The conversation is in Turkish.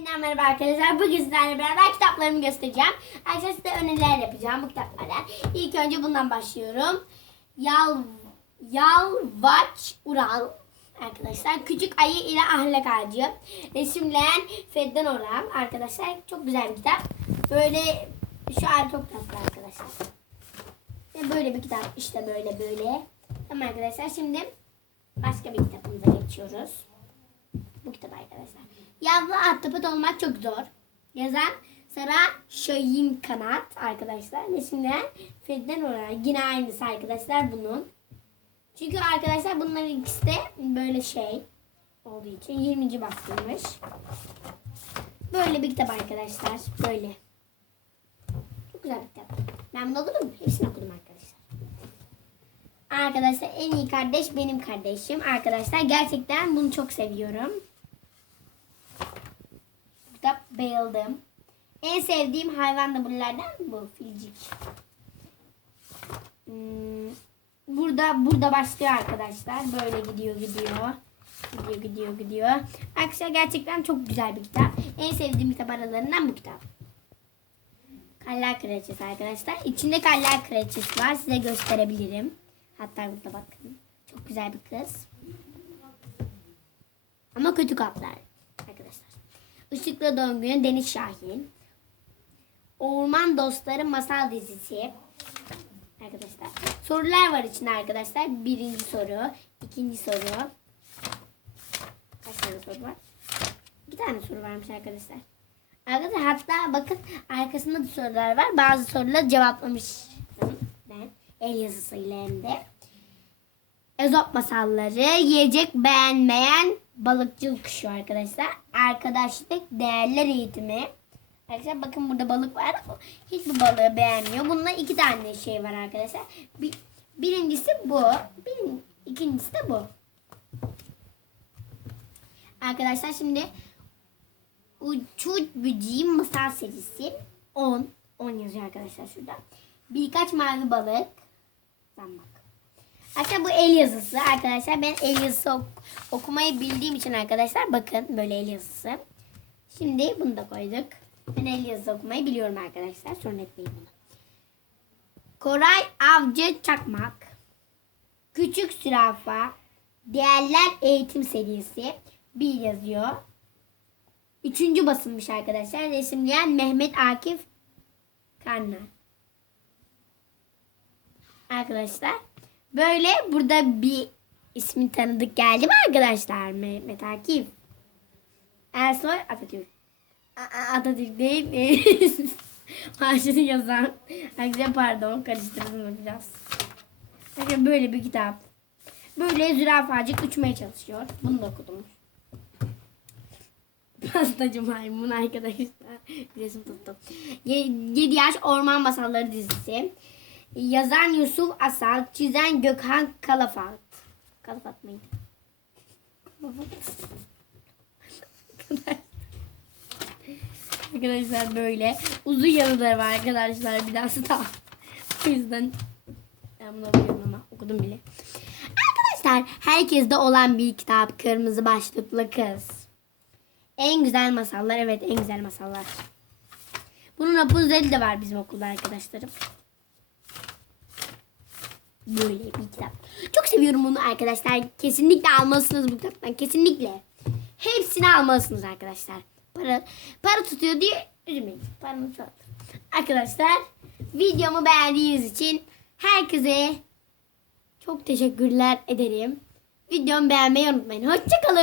Yeniden merhaba arkadaşlar. Bugün sizlerle beraber kitaplarımı göstereceğim. Arkadaşlar size öneriler yapacağım bu kitaplardan. İlk önce bundan başlıyorum. Yal, Yalvaç Ural. Arkadaşlar Küçük Ayı ile Ahlak Ağacı. Resimleyen Fedden Orhan. Arkadaşlar çok güzel bir kitap. Böyle şu an çok tatlı arkadaşlar. Ve böyle bir kitap. işte böyle böyle. Tamam arkadaşlar şimdi başka bir kitabımıza geçiyoruz. Bu kitap arkadaşlar. Yavru ahtapot olmak çok zor. Yazan Sara Şahin Kanat arkadaşlar. Resimden Feriden Oral. Yine aynısı arkadaşlar bunun. Çünkü arkadaşlar bunların ikisi de böyle şey olduğu için 20. baskıymış. Böyle bir kitap arkadaşlar. Böyle. Çok güzel bir kitap. Ben bunu okudum. Hepsini okudum arkadaşlar. Arkadaşlar en iyi kardeş benim kardeşim. Arkadaşlar gerçekten bunu çok seviyorum. Bayıldım. En sevdiğim hayvan da bunlardan bu filcik. Hmm, Burada burada başlıyor arkadaşlar. Böyle gidiyor gidiyor. Gidiyor gidiyor gidiyor. Arkadaşlar gerçekten çok güzel bir kitap. En sevdiğim kitap aralarından bu kitap. Kaller Kraliçesi arkadaşlar. İçinde Kaller Kraliçesi var. Size gösterebilirim. Hatta burada bakın. Çok güzel bir kız. Ama kötü kaplar. Işıklı Doğum Günü Deniz Şahin. Orman Dostları Masal Dizisi. Arkadaşlar. Sorular var içinde arkadaşlar. Birinci soru. ikinci soru. Kaç tane soru var? İki tane soru varmış arkadaşlar. Arkadaşlar hatta bakın arkasında da sorular var. Bazı soruları cevaplamıştım ben. El yazısıyla hem de. Ezop masalları, yiyecek beğenmeyen balıkçılık kuşu arkadaşlar. Arkadaşlık, değerler eğitimi. Arkadaşlar bakın burada balık var. Hiçbir balığı beğenmiyor. Bununla iki tane şey var arkadaşlar. Bir, birincisi bu. Birin, ikincisi de bu. Arkadaşlar şimdi Uçuş Böceği Masal serisi 10. 10 yazıyor arkadaşlar şurada. Birkaç mavi balık. Zambak. Arkadaşlar bu el yazısı arkadaşlar. Ben el yazısı ok- okumayı bildiğim için arkadaşlar bakın böyle el yazısı. Şimdi bunu da koyduk. Ben el yazısı okumayı biliyorum arkadaşlar. Sorun etmeyin bunu. Koray Avcı Çakmak. Küçük Sürafa. Değerler Eğitim serisi. Bir yazıyor. Üçüncü basılmış arkadaşlar. Resimleyen Mehmet Akif Karnar. Arkadaşlar. Böyle burada bir ismi tanıdık geldi mi arkadaşlar? Mehmet Akif. Ersoy Atatürk. A- Atatürk değil. Maaşını yazan. Arkadaşlar pardon karıştırdım biraz. Arkadaşlar böyle bir kitap. Böyle zürafacık uçmaya çalışıyor. Bunu da okudum. Pastacı maymun arkadaşlar. Resim tuttum. 7 yaş orman masalları dizisi. Yazan Yusuf Asal, çizen Gökhan Kalafat. Kalafat mıydı? arkadaşlar böyle. Uzun yazıları var arkadaşlar. Bir daha da. O yüzden ben bunu okuyorum ama okudum bile. Arkadaşlar herkeste olan bir kitap. Kırmızı başlıklı kız. En güzel masallar. Evet en güzel masallar. Bunun Rapunzel'i de var bizim okulda arkadaşlarım. Böyle bir kitap. Çok seviyorum bunu arkadaşlar. Kesinlikle almalısınız bu kitaptan. Kesinlikle. Hepsini almalısınız arkadaşlar. Para para tutuyor diye üzülmeyin. Paranı çok. Arkadaşlar videomu beğendiğiniz için herkese çok teşekkürler ederim. Videomu beğenmeyi unutmayın. Hoşçakalın.